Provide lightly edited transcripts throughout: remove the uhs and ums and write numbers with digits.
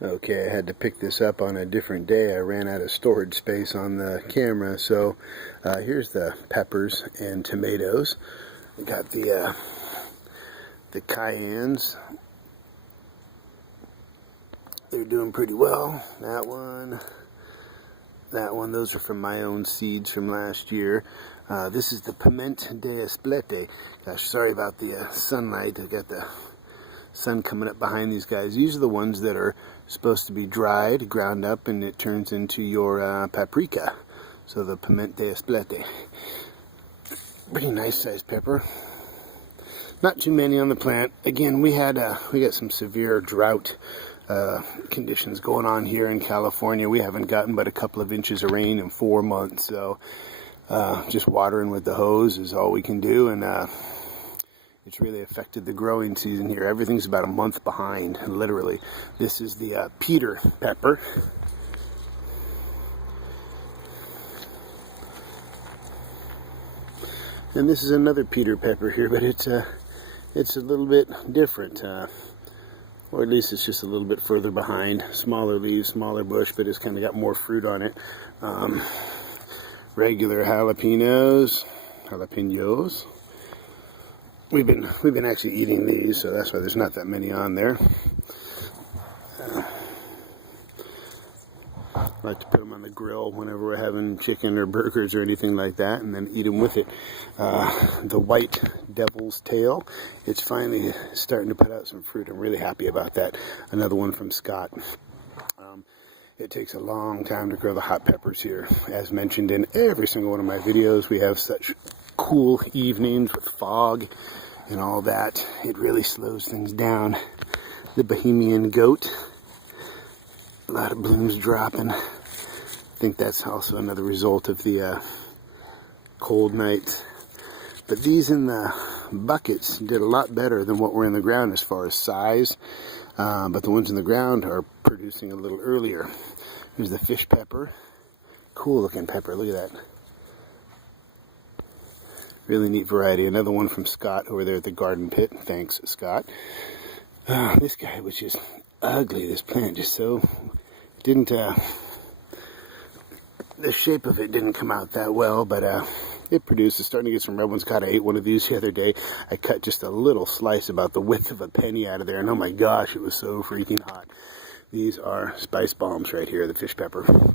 Okay, I had to pick this up on a different day. I ran out of storage space on the camera, so here's the peppers and tomatoes. I got the cayennes. They're doing pretty well. That one, those are from my own seeds from last year. This is the piment de esplete. Gosh, sorry about the sunlight. I got the sun coming up behind these guys. These are the ones that are supposed to be dried, ground up, and it turns into your paprika. So the piment de esplete. Pretty nice sized pepper. Not too many on the plant. Again, we got some severe drought conditions going on here in California. We haven't gotten but a couple of inches of rain in 4 months, so just watering with the hose is all we can do, and it's really affected the growing season here. Everything's about a month behind, literally. This is the Peter pepper. And this is another Peter pepper here, but it's a little bit different. Or at least it's just a little bit further behind. Smaller leaves, smaller bush, but it's kind of got more fruit on it. Regular jalapenos. We've been actually eating these, so that's why there's not that many on there. I like to put them on the grill whenever we're having chicken or burgers or anything like that, and then eat them with it. The white devil's tail, it's finally starting to put out some fruit. I'm really happy about that. Another one from Scott. It takes a long time to grow the hot peppers here. As mentioned in every single one of my videos, we have such cool evenings with fog and all that. It really slows things down. The Bohemian goat. A lot of blooms dropping. I think that's also another result of the cold nights. But these in the buckets did a lot better than what were in the ground as far as size. But the ones in the ground are producing a little earlier. Here's the fish pepper. Cool looking pepper, look at that. Really neat variety. Another one from Scott over there at the garden pit. Thanks, Scott. This guy was just ugly. This plant just so didn't the shape of it didn't come out that well, but it produced. It's starting to get some red ones. God, I ate one of these the other day. I cut just a little slice about the width of a penny out of there, and oh my gosh, it was so freaking hot. These are spice bombs right here, the fish pepper.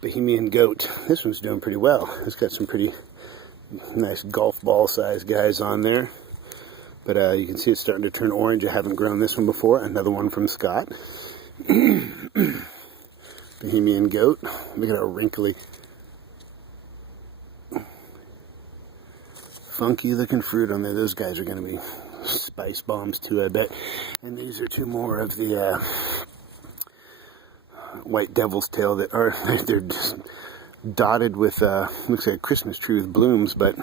Bohemian goat. This one's doing pretty well. It's got some pretty nice golf ball sized guys on there. But you can see it's starting to turn orange. I haven't grown this one before. Another one from Scott. Bohemian goat. Look at how wrinkly, funky looking fruit on there. Those guys are going to be spice bombs too, I bet. And these are two more of the white devil's tail that are, they're just dotted with, looks like a Christmas tree with blooms, but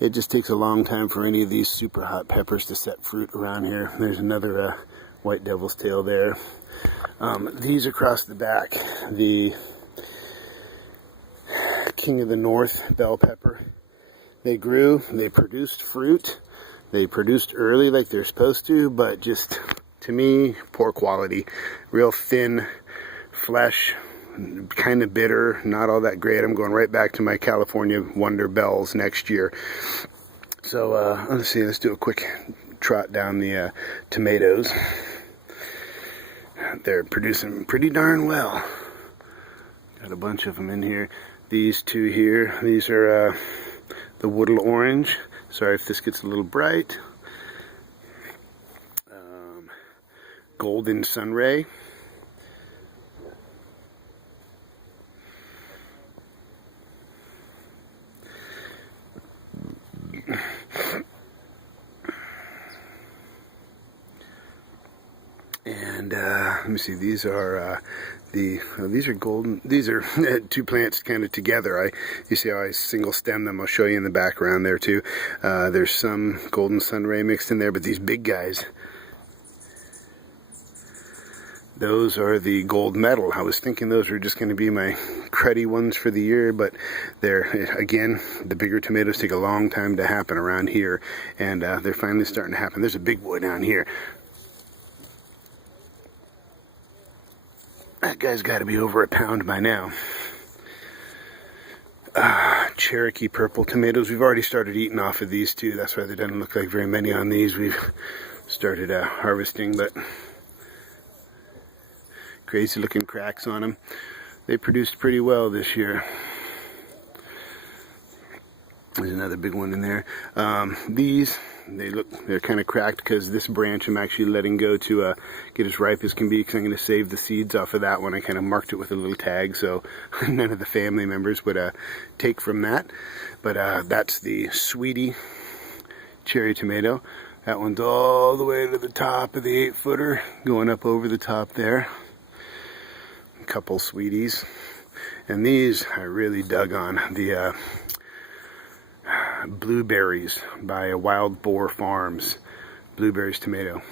it just takes a long time for any of these super hot peppers to set fruit around here. There's another white devil's tail there. These across the back, the King of the North bell pepper. They grew, they produced fruit, they produced early like they're supposed to, but just, to me, poor quality. Real thin flesh, kind of bitter, not all that great. I'm going right back to my California Wonder Bells next year. So let's see, let's do a quick trot down the tomatoes. They're producing pretty darn well. Got a bunch of them in here. These two here, these are the Woodle Orange. Sorry if this gets a little bright. Golden Sunray. And let me see, these are these are golden. These are two plants kind of together. You see how I single stem them. I'll show you in the background there too. There's some golden sunray mixed in there, but these big guys, those are the gold medal. I was thinking those were just going to be my cruddy ones for the year, but they're, again, the bigger tomatoes take a long time to happen around here, and they're finally starting to happen. There's a big boy down here. That guy's got to be over a pound by now. Cherokee purple tomatoes. We've already started eating off of these two. That's why there doesn't look like very many on these. We've started harvesting, but crazy looking cracks on them. They produced pretty well this year. There's another big one in there. These, they're kind of cracked because this branch I'm actually letting go to get as ripe as can be, because I'm going to save the seeds off of that one. I kind of marked it with a little tag so none of the family members would take from that. But that's the Sweetie cherry tomato. That one's all the way to the top of the 8-footer, going up over the top there. A couple Sweeties. And these I really dug on. The Blueberries by Wild Boar Farms. Blueberries tomato.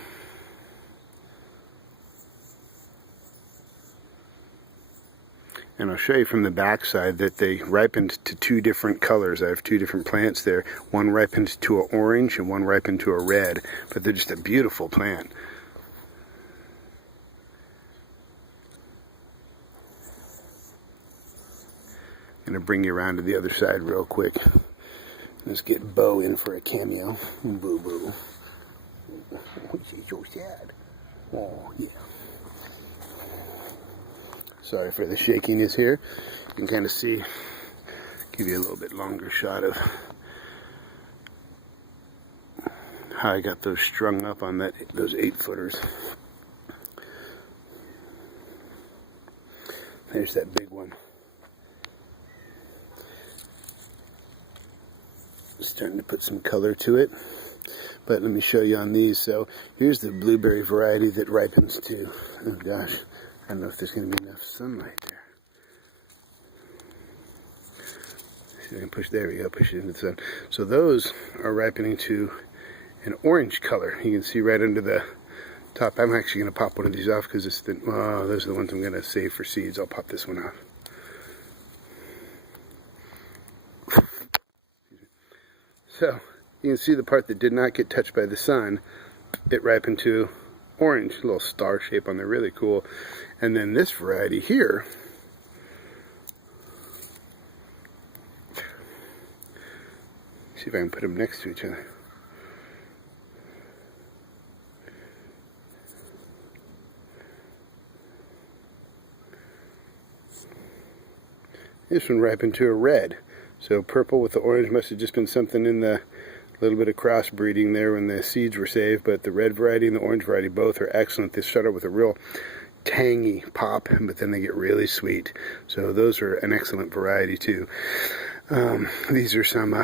And I'll show you from the back side that they ripened to 2 different colors. I have 2 different plants there. One ripened to an orange and one ripened to a red. But they're just a beautiful plant. I'm going to bring you around to the other side real quick. Let's get Bo in for a cameo. Boo boo. She's so sad. Oh, yeah. Sorry for the shakiness here. You can kind of see, give you a little bit longer shot of how I got those strung up on those 8-footers. There's that big one. Starting to put some color to it, but let me show you on these. So here's the blueberry variety that ripens to, oh gosh, I don't know if there's going to be enough sunlight there. See if I can push, there we go, push it into the sun. So those are ripening to an orange color. You can see right under the top. I'm actually going to pop one of these off because those are the ones I'm going to save for seeds. I'll pop this one off. So, you can see the part that did not get touched by the sun, it ripened to orange, a little star shape on there, really cool. And then this variety here, see if I can put them next to each other. This one ripened to a red. So purple with the orange must have just been something in the little bit of crossbreeding there when the seeds were saved. But the red variety and the orange variety both are excellent. They start out with a real tangy pop, but then they get really sweet. So those are an excellent variety too. These are some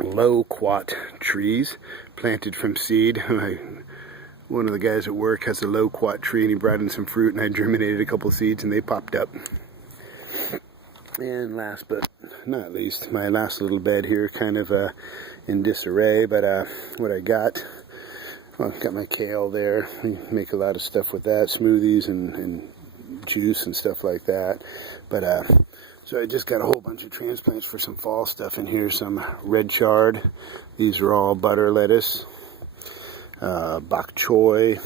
Loquat trees planted from seed. One of the guys at work has a Loquat tree and he brought in some fruit and I germinated a couple seeds and they popped up. And last but not least, my last little bed here, kind of in disarray, but what I got, well, got my kale there. We make a lot of stuff with that, smoothies and juice and stuff like that. But so I just got a whole bunch of transplants for some fall stuff in here. Some red chard. These are all butter lettuce, bok choy.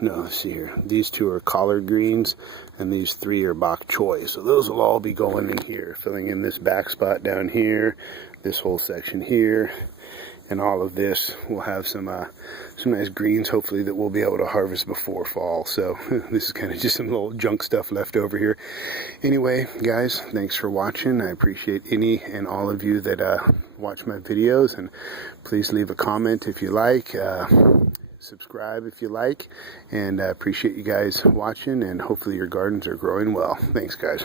No, let's see here. These 2 are collard greens, and these 3 are bok choy. So those will all be going in here, filling in this back spot down here, this whole section here, and all of this will have some nice greens, hopefully, that we'll be able to harvest before fall. So this is kind of just some little junk stuff left over here. Anyway, guys, thanks for watching. I appreciate any and all of you that watch my videos, and please leave a comment if you like. Subscribe if you like, and I appreciate you guys watching, and hopefully your gardens are growing well. Thanks, guys.